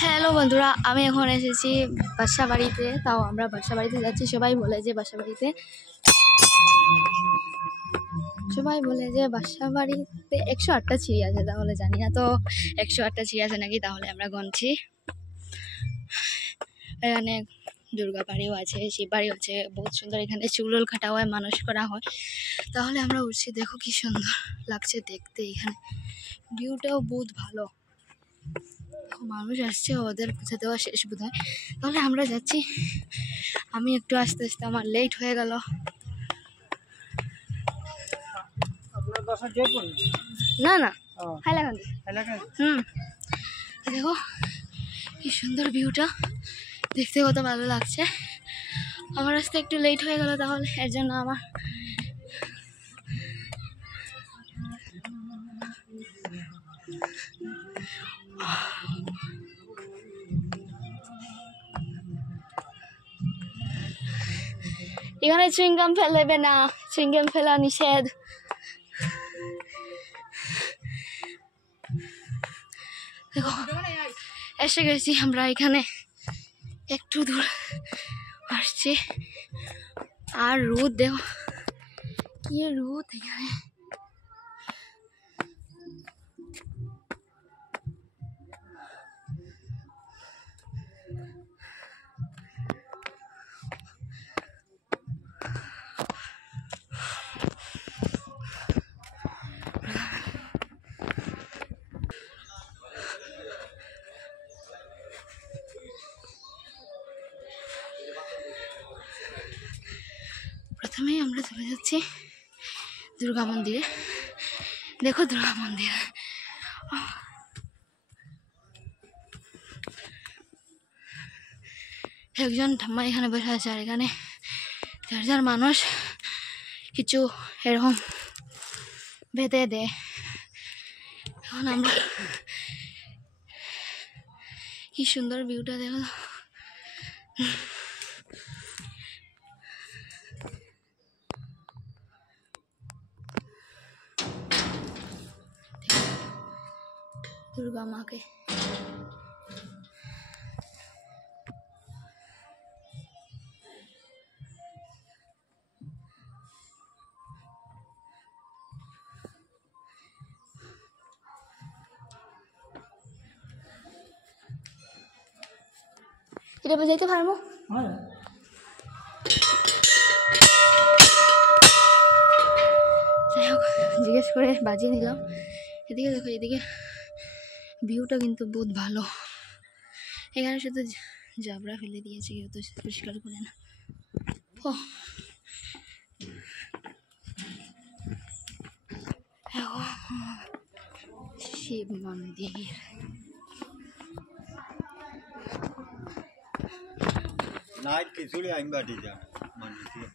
হ্যালো বন্ধুরা, আমি এখন এসেছি বাসা বাড়িতে। তাও আমরা বাসা বাড়িতে যাচ্ছি। সবাই বলে যে বাসা বাড়িতে 108টা চিড়ি আছে। তাহলে জানি না তো 108টা চিড়ি আছে নাকি, তাহলে আমরা গনছি। এখানে দুর্গা বাড়িও আছে, শিব বাড়িও আছে, বহুত সুন্দর। এখানে চুলল কাটা হয়, মানুষ করা হয়। তাহলে আমরা উঠছি, দেখো কি সুন্দর লাগছে দেখতে। এখানে ভিউটাও বহুত ভালো, মানুষ আসছে, ওদের পুজো দেওয়া শেষ বোধ হয়। তাহলে আমরা যাচ্ছি। আমি একটু আস্তে আস্তে, আমার লেট হয়ে গেল। না না, দেখো কি সুন্দর ভিউটা, দেখতে কত ভালো লাগছে। আমার আসতে একটু লেট হয়ে গেল, তাহলে এর জন্য আমার এখানে চুইংগাম ফেলবে না, চুইংগাম ফেলা নিষেধ। দেখো এসে গেছি আমরা, এখানে একটু দূর আসছি। আর রোদ দেখো কি রোদ এখানে। প্রথমেই আমরা চলে যাচ্ছি দুর্গা মন্দিরে। দেখো দুর্গা মন্দির, একজন ঠাম্মা এখানে বসে আছে, আর এখানে 4 মানুষ কিছু এরকম বেঁধে দেয়। এখন আমরা কি সুন্দর ভিউটা দেখো। দুর্গা মাকে এটা বাজাইতে পারবো। যাই হোক, জিজ্ঞেস করে বাজিয়ে নিলাম। এদিকে দেখো, এদিকে ভিউটা কিন্তু বহুত ভালো। এখানে শুধু জাবরা ফেলে দিয়েছে, কেউ তো পরিষ্কার করে না। ও শিব মন্দির, नाइट की चूड़ी आइम बाटी जा मानती है